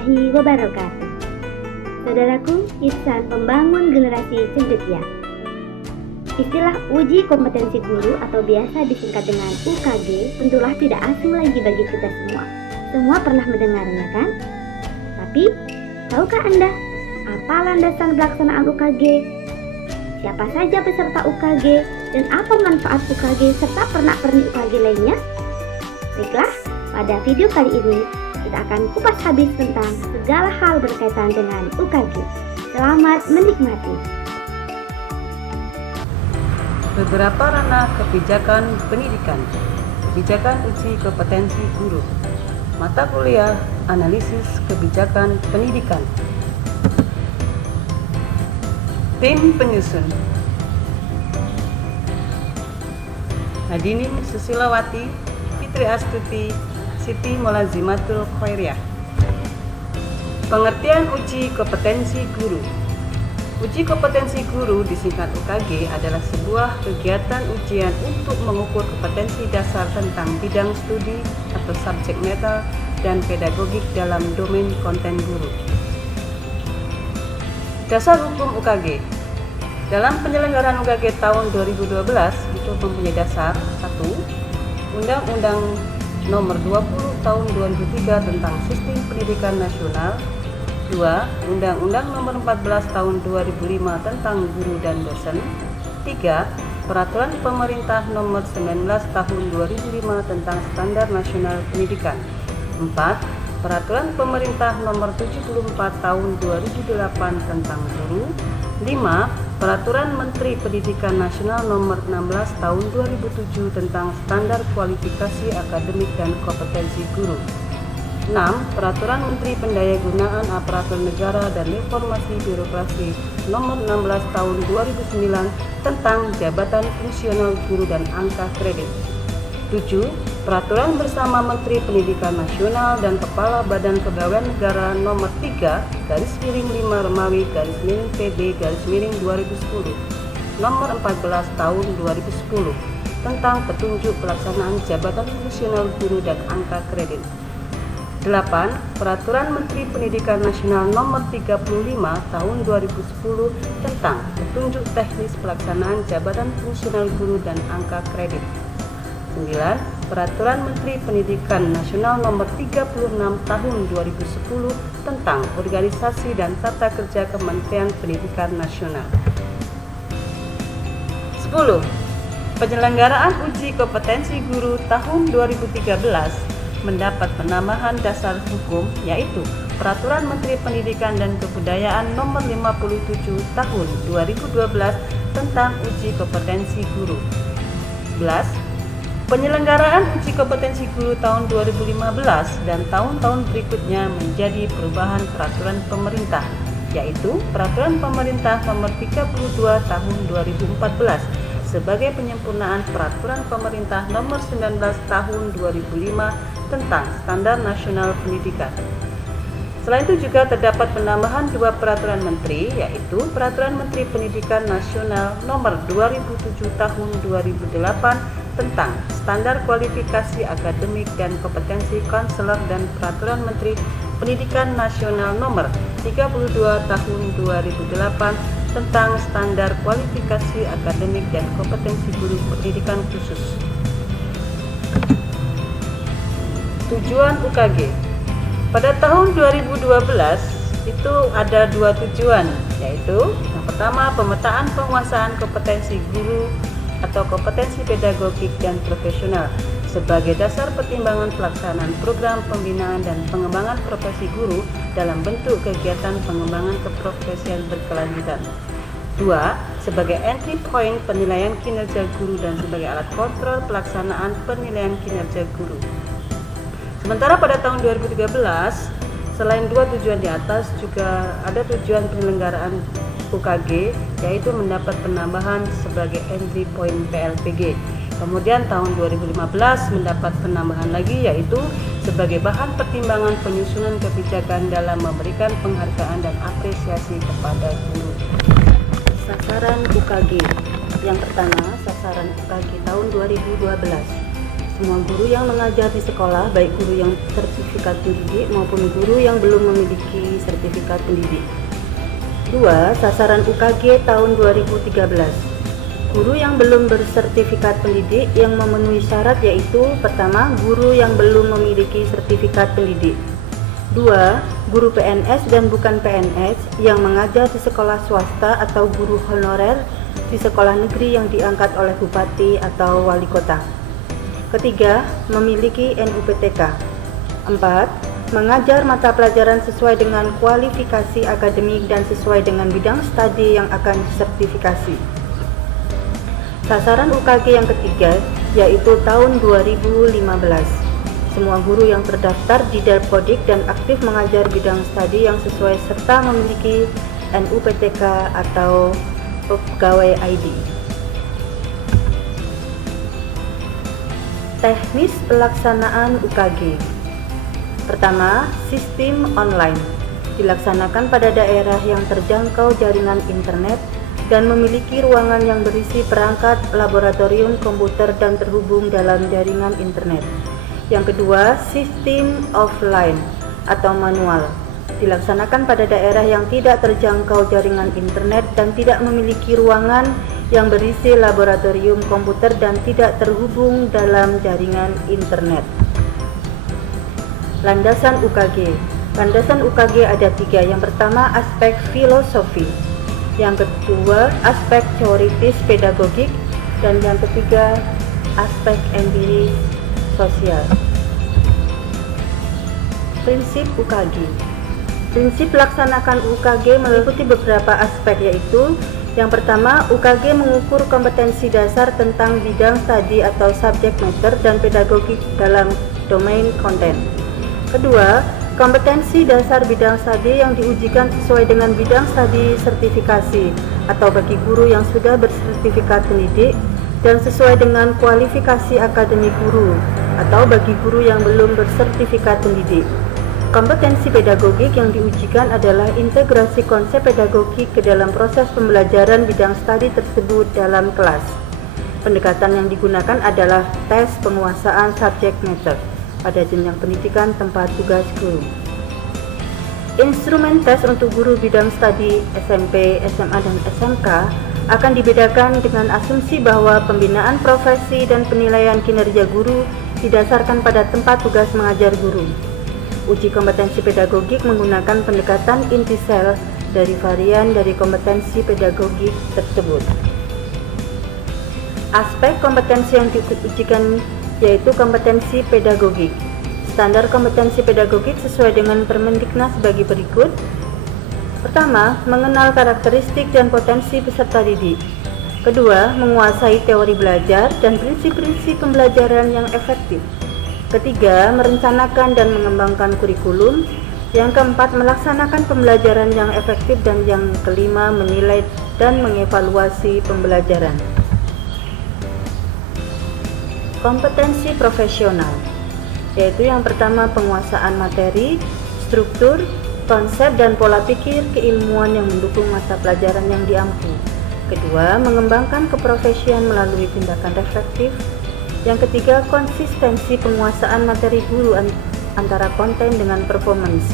warahmatullahi wabarakatuh. Saudaraku, insan pembangun generasi cendekia. Istilah uji kompetensi guru atau biasa disingkat dengan UKG tentulah tidak asing lagi bagi kita semua. Semua pernah mendengarnya kan? Tapi, tahukah Anda apa landasan pelaksanaan UKG? Siapa saja peserta UKG dan apa manfaat UKG serta pernak-pernik UKG lainnya? Baiklah, pada video kali ini kita akan kupas habis tentang segala hal berkaitan dengan UKG. Selamat menikmati. Beberapa ranah kebijakan pendidikan, kebijakan uji kompetensi guru, mata kuliah analisis kebijakan pendidikan. Tim penyusun: Nadini Susilawati, Fitri Astuti, Siti Molazimatul Khairiyah. Pengertian uji kompetensi guru. Uji kompetensi guru disingkat UKG adalah sebuah kegiatan ujian untuk mengukur kompetensi dasar tentang bidang studi atau subjek matter dan pedagogik dalam domain konten guru. Dasar hukum UKG. Dalam penyelenggaraan UKG tahun 2012 itu mempunyai dasar 1. Undang-Undang Nomor 20 Tahun 2003 tentang Sistem Pendidikan Nasional. 2. Undang-Undang Nomor 14 Tahun 2005 tentang Guru dan Dosen. 3. Peraturan Pemerintah Nomor 19 Tahun 2005 tentang Standar Nasional Pendidikan. 4. Peraturan Pemerintah Nomor 74 Tahun 2008 tentang Guru. 5. Peraturan Menteri Pendidikan Nasional Nomor 16 Tahun 2007 tentang Standar Kualifikasi Akademik dan Kompetensi Guru. 6. Peraturan Menteri Pendayagunaan Aparatur Negara dan Reformasi Birokrasi Nomor 16 Tahun 2009 tentang Jabatan Fungsional Guru dan Angka Kredit. 7. Peraturan bersama Menteri Pendidikan Nasional dan Kepala Badan Kepegawaian Negara Nomor 3/5 Romawi /PB/2010 Nomor 14 Tahun 2010 tentang petunjuk pelaksanaan jabatan fungsional guru dan angka kredit. 8. Peraturan Menteri Pendidikan Nasional Nomor 35 Tahun 2010 tentang petunjuk teknis pelaksanaan jabatan fungsional guru dan angka kredit. 9. Peraturan Menteri Pendidikan Nasional Nomor 36 Tahun 2010 tentang organisasi dan tata kerja Kementerian Pendidikan Nasional. 10. Penyelenggaraan uji kompetensi guru tahun 2013 mendapat penambahan dasar hukum yaitu Peraturan Menteri Pendidikan dan Kebudayaan Nomor 57 Tahun 2012 tentang uji kompetensi guru. 11. Penyelenggaraan uji kompetensi guru tahun 2015 dan tahun-tahun berikutnya menjadi perubahan peraturan pemerintah, yaitu Peraturan Pemerintah Nomor 32 Tahun 2014 sebagai penyempurnaan Peraturan Pemerintah Nomor 19 Tahun 2005 tentang Standar Nasional Pendidikan. Selain itu juga terdapat penambahan dua peraturan menteri, yaitu Peraturan Menteri Pendidikan Nasional Nomor 2007 Tahun 2008 tentang Standar Kualifikasi Akademik dan Kompetensi Konselor dan Peraturan Menteri Pendidikan Nasional Nomor 32 Tahun 2008 tentang Standar Kualifikasi Akademik dan Kompetensi Guru Pendidikan Khusus. Tujuan UKG. Pada tahun 2012 itu ada dua tujuan, yaitu yang pertama pemetaan penguasaan kompetensi guru atau kompetensi pedagogik dan profesional sebagai dasar pertimbangan pelaksanaan program pembinaan dan pengembangan profesi guru dalam bentuk kegiatan pengembangan keprofesian berkelanjutan. 2. Sebagai entry point penilaian kinerja guru dan sebagai alat kontrol pelaksanaan penilaian kinerja guru. Sementara pada tahun 2013, selain dua tujuan di atas juga ada tujuan penyelenggaraan UKG, yaitu mendapat penambahan sebagai entry point PLPG. Kemudian tahun 2015 mendapat penambahan lagi, yaitu sebagai bahan pertimbangan penyusunan kebijakan dalam memberikan penghargaan dan apresiasi kepada guru. Sasaran UKG. Yang pertama, sasaran UKG tahun 2012. semua guru yang mengajar di sekolah, baik guru yang sertifikat pendidik maupun guru yang belum memiliki sertifikat pendidik. 2. Sasaran UKG tahun 2013. Guru yang belum bersertifikat pendidik yang memenuhi syarat yaitu: pertama, guru yang belum memiliki sertifikat pendidik. 2. Guru PNS dan bukan PNS yang mengajar di sekolah swasta atau guru honorer di sekolah negeri yang diangkat oleh bupati atau wali kota. Ketiga, memiliki NUPTK. 4. Mengajar mata pelajaran sesuai dengan kualifikasi akademik dan sesuai dengan bidang studi yang akan disertifikasi. Sasaran UKG yang ketiga yaitu tahun 2015. Semua guru yang terdaftar di Dalpodik dan aktif mengajar bidang studi yang sesuai serta memiliki NUPTK atau pegawai ID. Teknis pelaksanaan UKG. Pertama, sistem online dilaksanakan pada daerah yang terjangkau jaringan internet dan memiliki ruangan yang berisi perangkat laboratorium komputer dan terhubung dalam jaringan internet. Yang kedua, sistem offline atau manual dilaksanakan pada daerah yang tidak terjangkau jaringan internet dan tidak memiliki ruangan yang berisi laboratorium komputer dan tidak terhubung dalam jaringan internet. Landasan UKG. Landasan UKG ada 3. Yang pertama, aspek filosofi. Yang kedua, aspek teoritis pedagogik. Dan yang ketiga, aspek empiris sosial. Prinsip UKG. Prinsip melaksanakan UKG meliputi beberapa aspek, yaitu: yang pertama, UKG mengukur kompetensi dasar tentang bidang studi atau subject matter dan pedagogik dalam domain konten. Kedua, kompetensi dasar bidang studi yang diujikan sesuai dengan bidang studi sertifikasi atau bagi guru yang sudah bersertifikat pendidik dan sesuai dengan kualifikasi akademik guru atau bagi guru yang belum bersertifikat pendidik. Kompetensi pedagogik yang diujikan adalah integrasi konsep pedagogik ke dalam proses pembelajaran bidang studi tersebut dalam kelas. Pendekatan yang digunakan adalah tes penguasaan subject matter pada jenjang pendidikan tempat tugas guru. Instrumen tes untuk guru bidang studi SMP, SMA, dan SMK akan dibedakan dengan asumsi bahwa pembinaan profesi dan penilaian kinerja guru didasarkan pada tempat tugas mengajar guru. Uji kompetensi pedagogik menggunakan pendekatan intisel dari varian dari kompetensi pedagogik tersebut. Aspek kompetensi yang diujikan yaitu kompetensi pedagogik. Standar kompetensi pedagogik sesuai dengan Permendiknas bagi berikut. Pertama, mengenal karakteristik dan potensi peserta didik. Kedua, menguasai teori belajar dan prinsip-prinsip pembelajaran yang efektif. Ketiga, merencanakan dan mengembangkan kurikulum. Yang keempat, melaksanakan pembelajaran yang efektif. Dan yang kelima, menilai dan mengevaluasi pembelajaran. Kompetensi profesional, yaitu yang pertama, penguasaan materi, struktur, konsep, dan pola pikir keilmuan yang mendukung mata pelajaran yang diampu. Kedua, mengembangkan keprofesian melalui tindakan reflektif. Yang ketiga, konsistensi penguasaan materi guru antara konten dengan performance,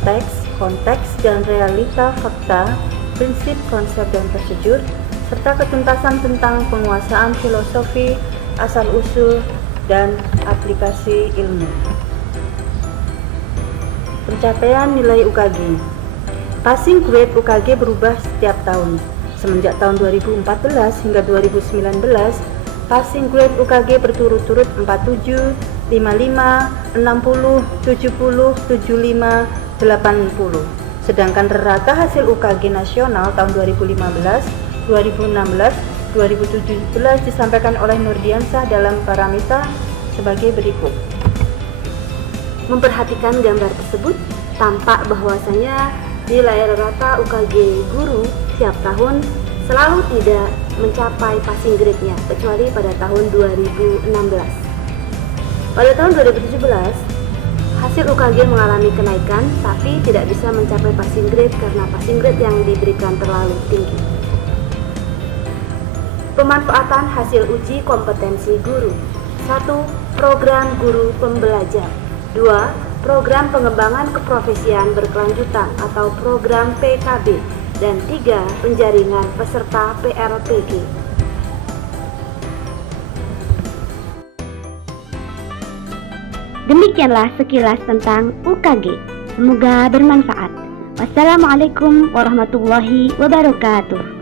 teks, konteks, dan realita fakta, prinsip, konsep, dan prosedur, serta ketuntasan tentang penguasaan filosofi, asal-usul, dan aplikasi ilmu. Pencapaian nilai UKG. Passing grade UKG berubah setiap tahun. Semenjak tahun 2014 hingga 2019, passing grade UKG berturut-turut 47, 55, 60, 70, 75, 80. Sedangkan rata hasil UKG nasional tahun 2015, 2016, 2017 disampaikan oleh Nurdiansah dalam Paramita sebagai berikut. Memperhatikan gambar tersebut, tampak bahwasanya nilai rata UKG guru tiap tahun selalu tidak mencapai passing grade-nya, kecuali pada tahun 2016. Pada tahun 2017, hasil UKG mengalami kenaikan, tapi tidak bisa mencapai passing grade karena passing grade yang diberikan terlalu tinggi. Pemanfaatan hasil uji kompetensi guru. 1. program guru pembelajar. 2. Program pengembangan keprofesian berkelanjutan atau program PKB. Dan 3. Penjaringan peserta PLPG. Demikianlah sekilas tentang UKG. Semoga bermanfaat. Wassalamualaikum warahmatullahi wabarakatuh.